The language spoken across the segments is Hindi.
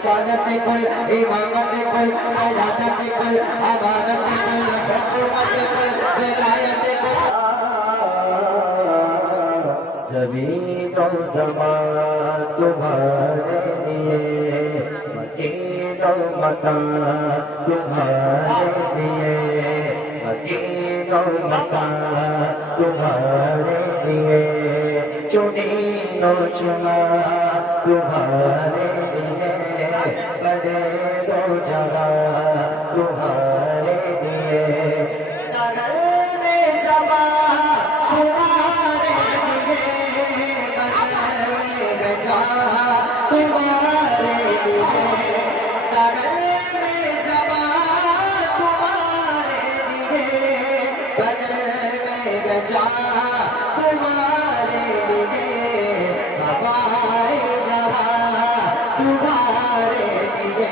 स्वागत कुल इमामत कुल सजादत कुल अमानत कुल हुकूमत कुल विलायत कुल ज़मीनो ज़मान तुम्हारे लिए मकीनो मकान तुम्हारे लिए मकीनो मकान तुम्हारे लिए चुनीनो चुना तुम्हारे लिए बने दो जगह तुम्हारे लिए नगर में ज़बां तुम्हारे लिए बदल में गजा तुम्हारे लिए नगर में ज़बां तुम्हारे लिए बदल में गजा तुम्हारे लिए हवाए जवा तुम्हारे लिए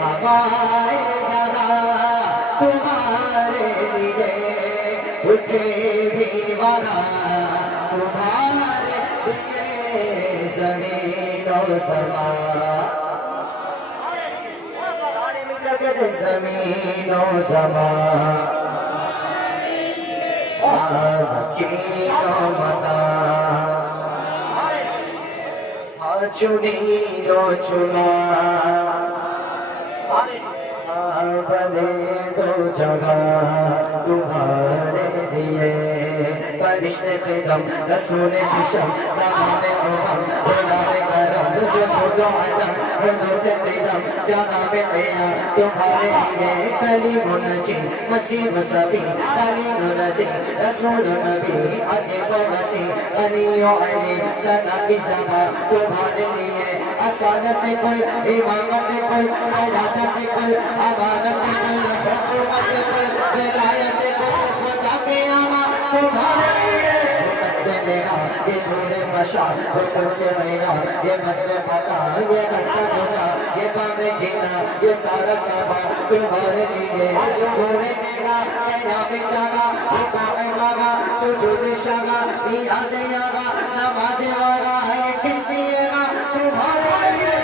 हवाए जवा तुम्हारे लिए उठे भी वरा तुम्हारे लिए ज़मीन और ज़मान ज़मीन और ज़मान मकीनो मकान चुनीनो चुना बने दो जगह तुम्हारे लिए फरिश्ते ख़िदम रसूल बिशम नामे उमम नामे करम जो छोड़ो मदम हुजूर क़दम जनाबे अया तुम्हारे लिए कलीम नजी मसीह सभी तलीम नजी रसूल नबी अली को मसीह अली अली सदा की सभा तुम्हारे लिए स्वागत कुल इमामत कुल सजादत कुल अमानत कुल हुकूमत कुल विलायत कुल खुदा के आमा तुम्हारे लिए से लेना ये नूरे फशा हुक्म से मैया ये मस्ले फटा ये घंटा पूछा ये पावे जीना ये सारा साबा तुम्हारे लिए सुकूने देगा क्या बेचागा हुक्म मांगा सुजूद शागा नियाज़े आगा नमाज़े वागा ये किस पिएगा तुम्हारे लिए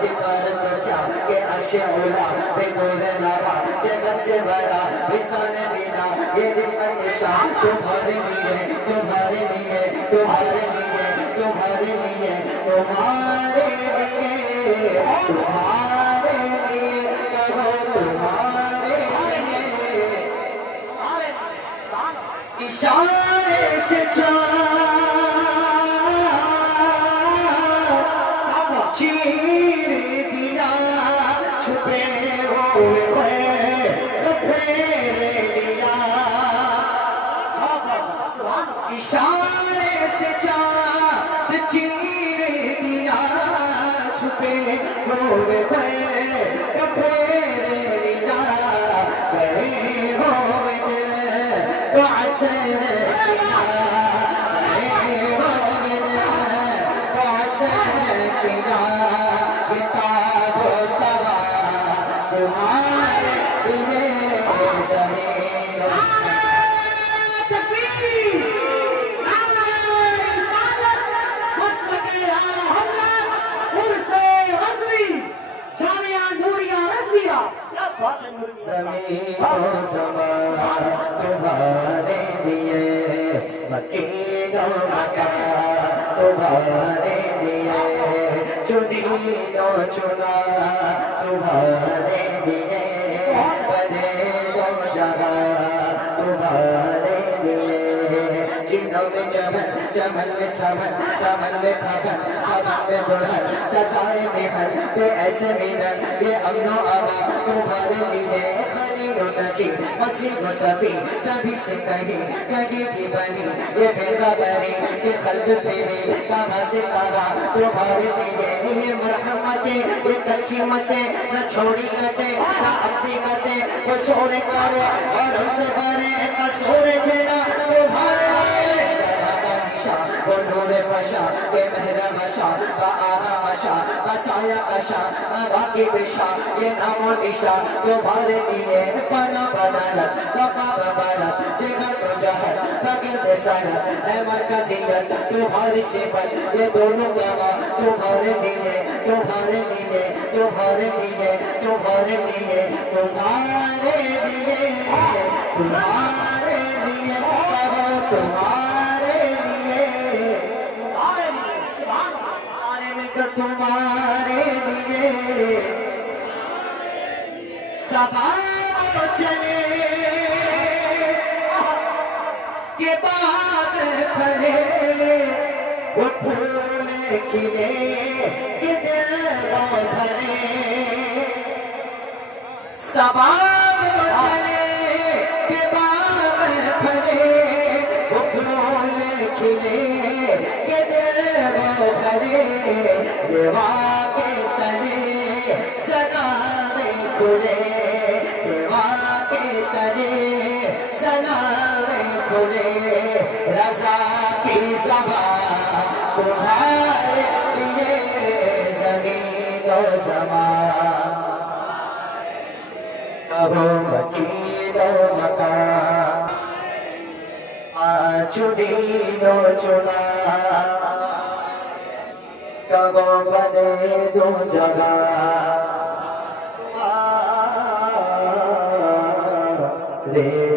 सिफारत क्या के अर्शे उला बेदोर नारा जगत से भरा विशाल बिना ये दिल का निशान तुम्हारे लिए तुम्हारे लिए तुम्हारे लिए तुम्हारे लिए तुम्हारे लिए तुम्हारे लिए कहो तुम्हारे लिए इशारे से चीर दिया छुपे हुए फेर लिया इशारे से चाँद चीर दिया छुपे हुए फेर लिया गए हुए तो असर किया गए हुए तो असर किया किताब तवा तुम्हारे लिए ज़मीन ज़मीनो ज़मान तुम्हारे लिए मकीनो मकान तुम्हारे लिए चुनीनो चुना तुम्हारे लिए बने दो जगह तुम्हारे लिए जिनों में चमन चमन में समन समन में खबन खबन में दुल्हन सजाए में हर पे ऐसे मिलन ये अमनो आवा तुम्हारे लिए खलील नजी मसीह सभी सभी से कहीं कहीं भी बनी ये बेखबरी ये खल्क फेरे कहाँ से कहाँ तुम्हारे लिए ये मरहमते ये कच्ची मते न छोड़ी कते न अपनी कते वो सोरे करे और उनसे भरे न सोरे झेला तुम्हारे लिए वो नूरे फशा ये मेहरा मशा बा आहा मशा बसाया कशा बाकी पेशा ये नामो निशा तुम्हारे लिए पना बनाना मकाम बारा से घर को जहर बगिर देसाना है मरकजियत तुम्हारी सिफत ये दोनों गवा तुम्हारे लिए तुम्हारे लिए तुम्हारे लिए तुम्हारे लिए तुम्हारे लिए तुम्हारे लिए तुम्हारे लिए सारे मिलकर तुम्हारे लिए सवार चले के बाद खड़े वो फूल खिले के दिल भरे सवार चले के बाद खड़े वो फूल खिले के दिल भरे लेवा के तले सदा में खुले लेवा के तले सदा में खुले रज़ा की ज़बा तुम्हारे लिए ज़मीन व ज़मान कबो वकील व मकान चुदीनो चुना कबो बने दो जगह रे